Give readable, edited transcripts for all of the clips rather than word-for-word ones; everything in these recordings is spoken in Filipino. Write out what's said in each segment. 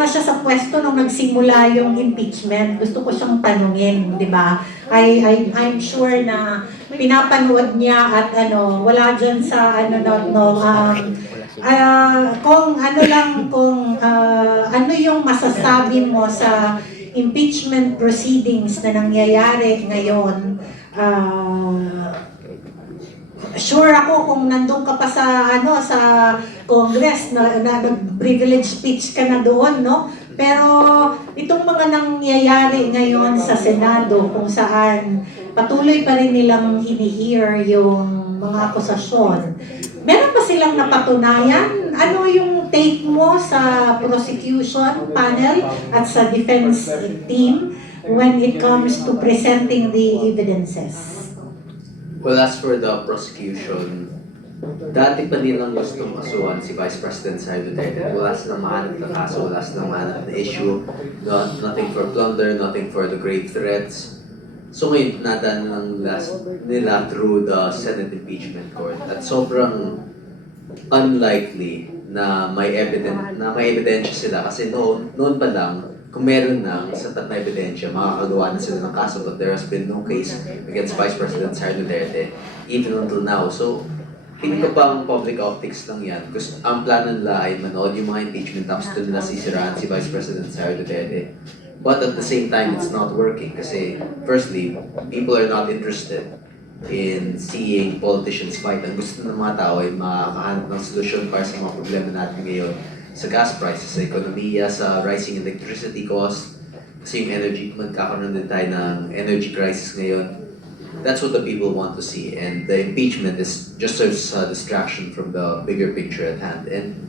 na siya sa pwesto nung nagsimula yung impeachment. Gusto ko siyang tanungin, di ba? I'm sure na pinapanood niya at wala dyan sa kung ano yung masasabi mo sa impeachment proceedings na nangyayari ngayon. Sure ako kung nandun ka pa sa sa Congress na nag-privilege speech ka na doon, no? Pero itong mga nangyayari ngayon sa Senado kung saan patuloy pa rin nilang hini-hear yung mga akusasyon. Meron pa silang napatunayan? Ano yung take mo sa prosecution panel at sa defense team when it comes to presenting the evidences? Well, as for the prosecution, dati pa nilang gustong kasuhan si Vice President Sara Duterte. Wala silang mahanap na kaso, wala silang mahanap na issue, nothing for plunder, nothing for the grave threats. So ngayon, nadaan lang nila through the Senate Impeachment Court. At sobrang unlikely na may ebidensya sila kasi noon pa lang, kung meron ng sapat na ebidensya, makakagawa na sila ng kaso, but there has been no case against Vice President Sara Duterte even until now. So, hindi ko pang public optics lang yan. Kasi ang plano nila ay manood yung mga impeachment tapos doon nila sisiraan si Vice President Sara Duterte. But at the same time, it's not working kasi firstly, people are not interested in seeing politicians fight. Ang gusto ng mga tao ay makahanap ng solusyon para sa mga problema natin ngayon. Sa gas prices, sa ekonomiya, sa rising electricity cost, kasi yung energy, magkakaroon din tayo ng energy crisis ngayon. That's what the people want to see, and the impeachment is just serves a distraction from the bigger picture at hand. And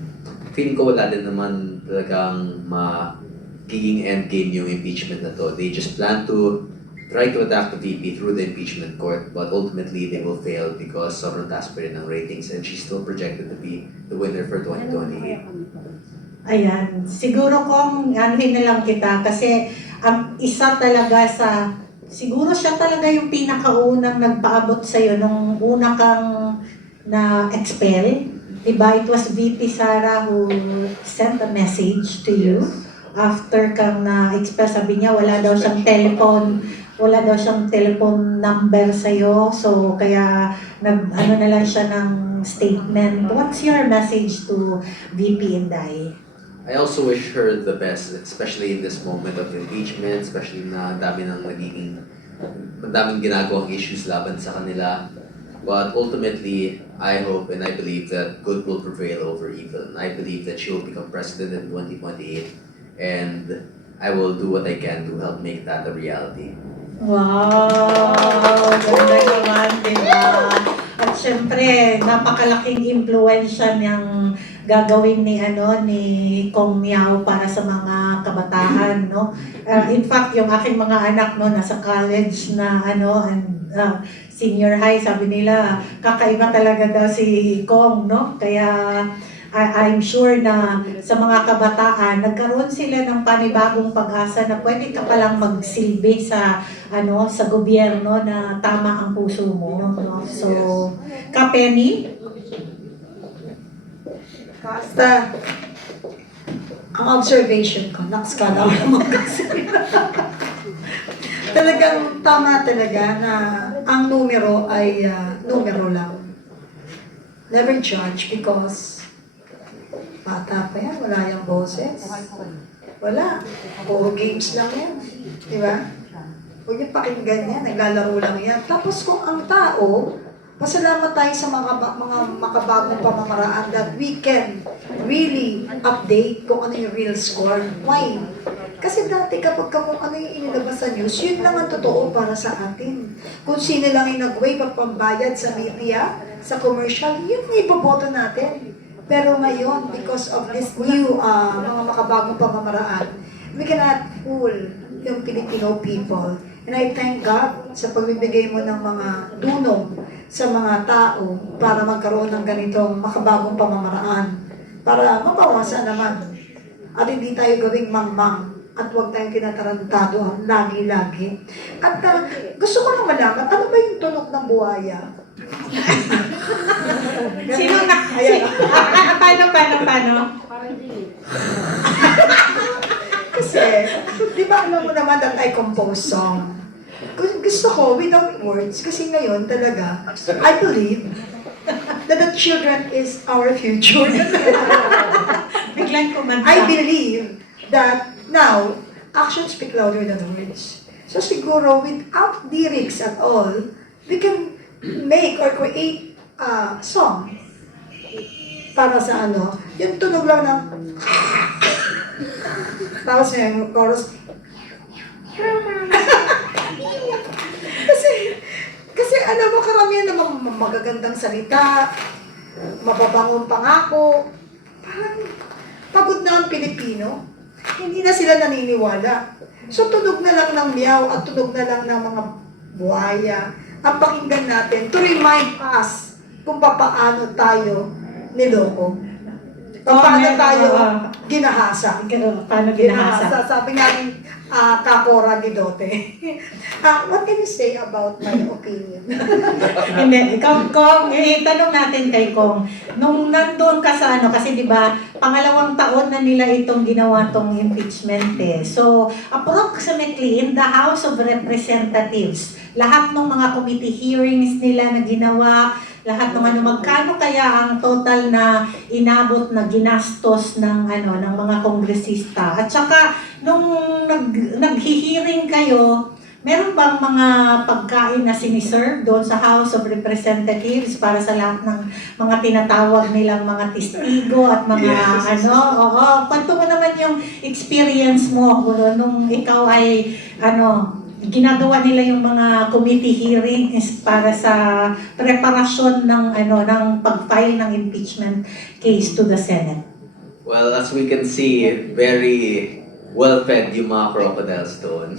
feeling ko wala din naman talagang magiging endgame yung impeachment na to. They just plan to try to attack the VP through the impeachment court, but ultimately they will fail because sobrang taas pa rin ng ratings and she's still projected to be the winner for 2028. Ayan, siguro kung anuhin na lang kita kasi ang isa talaga siguro siya talaga yung pinakaunang nagpaabot sa'yo nung una kang na-expel. Diba? It was VP Sara who sent a message to you after kang na-expel. Sabi niya wala daw siyang telephone number sa'yo. So, kaya ano na lang siya ng statement. What's your message to VP Inday? I also wish her the best, especially in this moment of impeachment, especially na daming ginagawang issues laban sa kanila. But ultimately, I hope and I believe that good will prevail over evil. And I believe that she will become president in 2028, and I will do what I can to help make that a reality. Wow! Ganda naman, diba? At syempre, napakalaking impluensya niyang gagawin ni Kong Miao para sa mga kabataan, no? In fact, yung aking mga anak, no, nasa college na, senior high, sabi nila, kakaiba talaga daw si Kong, no? Kaya, I'm sure na sa mga kabataan, nagkaroon sila ng panibagong pag-asa na pwede ka palang magsilbi sa sa gobyerno na tama ang puso mo, no? So, Kapeni? Basta, ang observation ko, nakskala ko naman kasi. Talagang tama talaga na ang numero ay numero lang. Never judge because bata pa yan, wala yung boses. Wala. Puro games lang yan. Di ba? Huwag yung pakinggan yan, naglalaro lang yan. Tapos kung ang tao, pasalamat tayo sa mga makabagong pamamaraan that we can really update kung ano yung real score. Why? Kasi dati kapag kung ano yung inilabas sa news, yun lang ang totoo para sa atin. Kung sino lang yung nag-wave at pambayad sa media, sa commercial, yun ang iboboto natin. Pero ngayon, because of this new mga makabagong pamamaraan, we cannot fool yung Filipino people. And I thank God sa pagbibigay mo ng mga dunong sa mga tao para magkaroon ng ganitong makabagong pamamaraan. Para mabawasan naman. At hindi tayo gawing mangmang. At huwag tayong tinatarantado lagi-lagi. At gusto ko lang malaman, ano ba yung tunog ng buhaya? Paano? di ba alam mo naman that I compose song? Gusto ko without words kasi ngayon talaga, I believe that the children is our future. Biglang kumanta. I believe that now, actions speak louder than words. So siguro without lyrics at all, we can make or create a song para sa ano, yung tunog lang ng tapos yung chorus kasi alam mo karamihan ng mga magagandang salita, mababangong pangako, parang pagod na ang Pilipino, hindi na sila naniniwala. So tunog na lang ng meow at tunog na lang ng mga buhaya ang pakinggan natin to remind us kung paano tayo niloko. Paano tayo ginahasa. Paano ginahasa? Sabi natin, Kakora Gidote. What can you say about my opinion? Hindi, Kong, tanong natin kay Kong. Nung nandun ka sa ano, kasi di ba, pangalawang taon na nila itong ginawa tong impeachment eh. So, approximately in the House of Representatives, lahat ng mga committee hearings nila na ginawa, lahat ng ano, magkano kaya ang total na inabot na ginastos ng ano ng mga kongresista? At saka nung naghihiring kayo, meron bang mga pagkain na siniserve doon sa House of Representatives para sa lahat ng mga tinatawag nilang mga testigo at mga Yes. ano? Oo, kwento mo naman yung experience mo nung ikaw ay ano, ginagawa nila yung mga committee hearings para sa preparasyon ng ano ng pag-file ng impeachment case to the Senate. Well, as we can see, very well-fed yung mga crocodiles doon.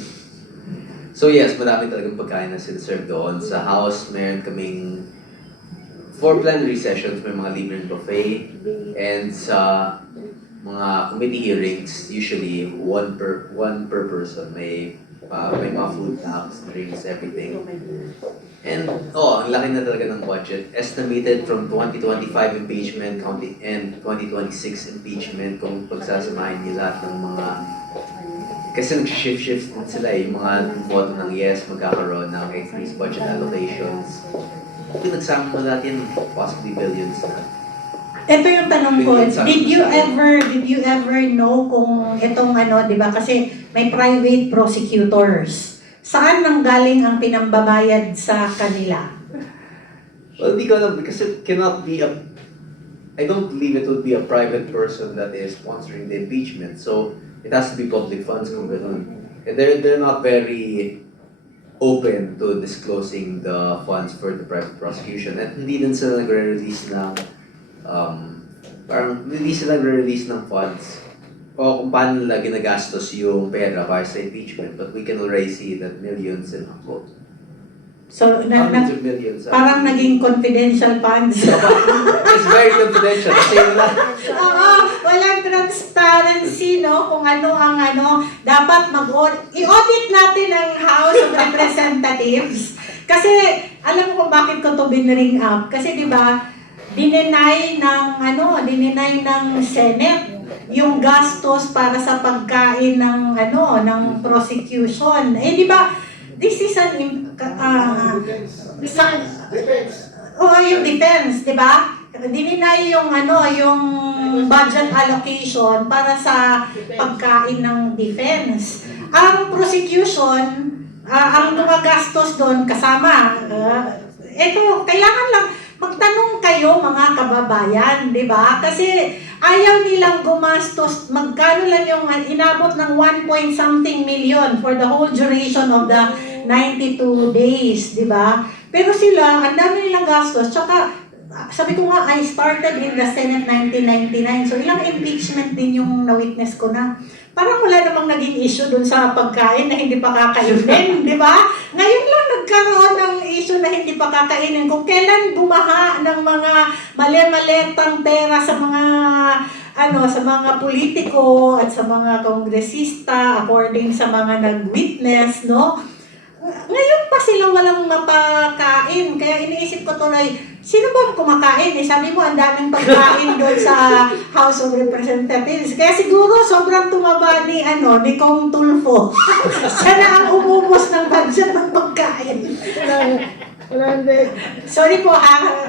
So yes, marami talagang pagkain na sinaserve doon. Sa house, meron kaming 4 plenary sessions, may mga libreng buffet. And sa mga committee hearings, usually one per person. May mga food, snacks, drinks, everything. And ang laki na talaga ng budget. Estimated from 2025 impeachment and 2026 impeachment kung pagsasamahin niyo lahat ng mga... Kasi nag-shift din sila eh. Yung mga voto ng yes, magkakaroon ng increased budget allocations. Kung nagsama mo lahat yan, possibly billions na. Ito yung tanong ko, did you ever know kung itong ano, 'di ba? Kasi may private prosecutors. Saan nanggaling ang pinambabayad sa kanila? Well, di ko alam kasi it cannot be I don't believe it would be a private person that is sponsoring the impeachment. So, it has to be public funds kung ganun. They're not very open to disclosing the funds for the private prosecution. At hindi din sila nagre-release ng parang hindi sila nagre-release ng funds o kung paano nila ginagastos yung pera para sa impeachment. But we can already see that millions and So, hundreds of millions. parang naging confidential funds. It's very confidential. Kasi yun lang. Oo, walang transparency, no? Kung ano ang ano, dapat i-audit natin ang House of Representatives. Kasi, alam mo kung bakit ko to binring up. Kasi, di ba, dininay ng Senate yung gastos para sa pagkain ng ng prosecution. Eh, di ba, this is yung defense, di ba? Dininay yung yung budget allocation para sa pagkain ng defense. Ang prosecution, ang gumagastos doon kasama. Kailangan lang magtanong kayo mga kababayan, di ba? Kasi ayaw nilang gumastos, magkano lang yung inabot ng 1 million for the whole duration of the 92 days, di ba? Pero sila, ang dami nilang gastos, tsaka sabi ko nga, I started in the Senate 1999, so ilang impeachment din yung na-witness ko na. Parang wala namang naging issue dun sa pagkain na hindi pa kakainin, di ba? Ngayon lang nagkaroon ng issue na hindi pa kakainin. Kung kailan bumaha ng mga mali-maletang pera sa mga sa mga politiko at sa mga kongresista according sa mga nag-witness, no? Ngayon pa sila walang mapakain. Kaya iniisip ko tuloy, sino ba kumakain? Eh, sabi mo, ang daming pagkain doon sa House of Representatives. Kaya siguro sobrang tumaba ni Kong Tulfo. Siya na ang umubos ng budget ng pagkain. Sorry po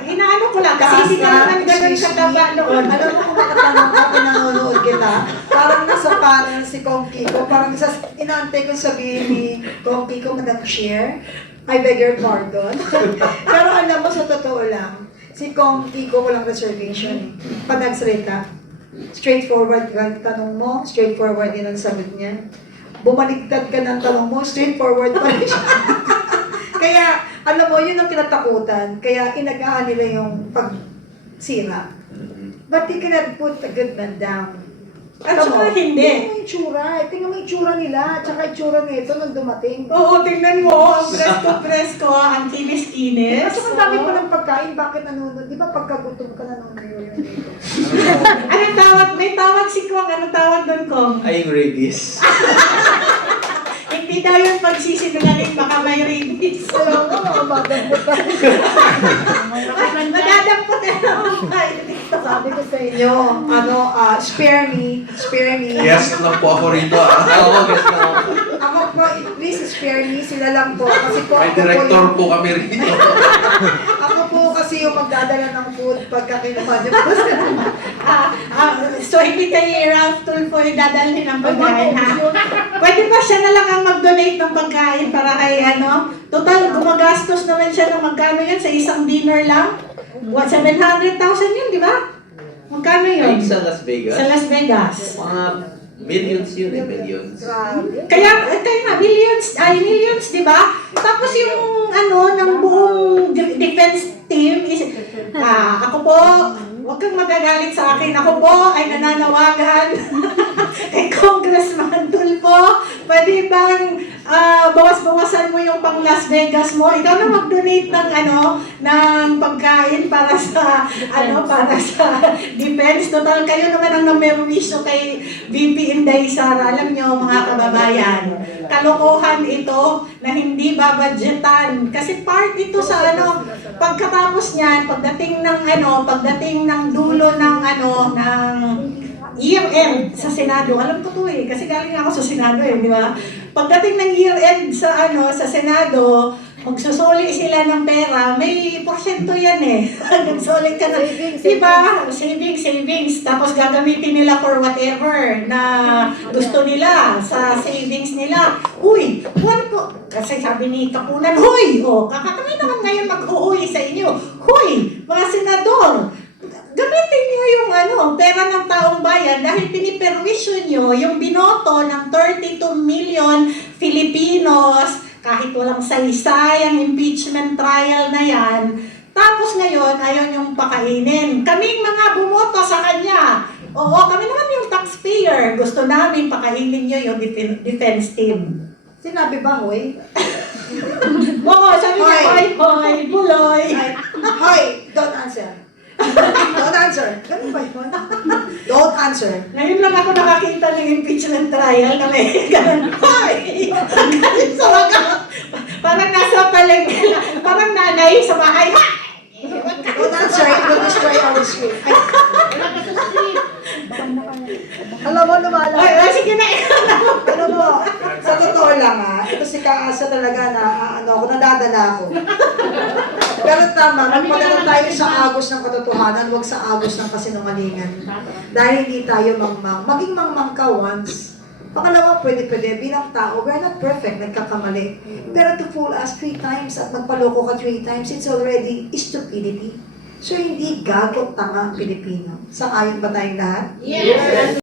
inaano ko lang kasi hindi ka naman ganun kataba noon. Alam mo kung makatanong ka, pinanonood kita, parang nasa panel si Kong Kiko, parang inaantay ko sabihin ni Kong Kiko, Madam Chair, I beg your pardon. Pero alam mo, sa totoo lang, si Kong Kiko walang reservation. Pag nagsalita, straightforward ka ang tanong mo, straightforward din ang sagot niya. Bumaligtad ka ng tanong mo, straightforward pa rin siya. Kaya, alam mo, yun ang kinatakutan. Kaya inagaan nila yung pagsira. But you cannot put a good man down. At saka hindi. Tingnan mo yung itsura. Tingnan mo yung itsura nila. Tsaka itsura nito nung dumating. Oo, tingnan mo, ang presko, ang kinis-kinis. Kasi ang dami pa ng pagkain, bakit nanonood? Di ba pagkagutom ka nanonood yun dito? Anong tawag? May tawag si Kong. Anong tawag doon, Kong? Ay, yung rabies. Hindi daw yung pagsisinungaling, baka may rabies. Alam mo, madagpot pa. Madadampot na naman tayo dito. Sabi ko sa inyo, spare me. Yes lang po ako rito Oo, guess na ako. Ako po, please spare me, sila lang po. Kasi po, May ako po director yung- po kami rito. Ako po kasi yung magdadala ng food pagka kinuha niyo po sila. So, hindi kayo Ralph Tulfo yung dadalhin ng pagkain, ha? Pwede ba siya na lang ang mag-donate ng pagkain para kay Total, gumagastos naman siya ng magkano yan sa isang dinner lang? 700,000 yun, di ba? Magkano yun? Ay, sa Las Vegas. Sa Las Vegas. Mga millions yun eh, millions. Kaya nga, millions, di ba? Tapos yung ng buong defense team is, ako po, huwag kang magagalit sa akin. Ako po ay nananawagan kay Congressman Tulfo. Pwede bang bawas-bawasan mo yung pang Las Vegas mo? Ikaw na mag-donate ng pagkain para sa defense. Total, kayo naman ang namerwisyo kay VP Inday Sara. Alam nyo, mga kababayan, kalokohan ito na hindi babadgetan. Kasi part ito sa pagkatapos niyan, pagdating ng dulo ng year-end sa Senado. Alam ko to kasi galing ako sa Senado di ba? Pagdating ng year-end sa Senado, magsusuli sila ng pera, may porsyento yan Nagsuli ka na, diba? Savings. Tapos gagamitin nila for whatever na gusto nila sa savings nila. Uy, kasi sabi ni Kapunan, huy! Kami naman ngayon mag-uwi sa inyo. Huy, mga senador, gamitin nyo yung pera ng taong bayan dahil piniperwisyo nyo yung binoto ng 32 million Filipinos kahit walang saysay ang impeachment trial na yan. Tapos ngayon, ayaw nyong pakainin. Kaming mga bumoto sa kanya. Oo, kami naman yung taxpayer. Gusto namin pakainin nyo yung defense team. Sinabi ba, hoy? Oo, sabi niya, hoy, buloy. Hoy, don't answer. Don't answer. Ganun ba yun? Don't answer. Ngayon lang ako nakakita ng impeachment trial na may ganun. Hoy! Ganun sa mga. Parang nasa palengke lang. Parang nanay sa bahay. Ha! Don't answer. It will destroy our script. Alam mo, lumala. Ay, sige na, ikaw na. Alam mo, sa totoo lang ito si Kaasa talaga na nadadala ako. Pero tama, magpagano tayo sa agos ng katotohanan, huwag sa agos ng kasinungalingan. Dahil hindi tayo mangmang. Maging mangmang ka once. Pangalawa, pwede bilang tao, we're not perfect, nagkakamali. Pero to fool us 3 times at magpaloko ka 3 times, it's already stupidity. So hindi gago, tanga, Pilipino. Sang-ayon ba tayong lahat? Yes.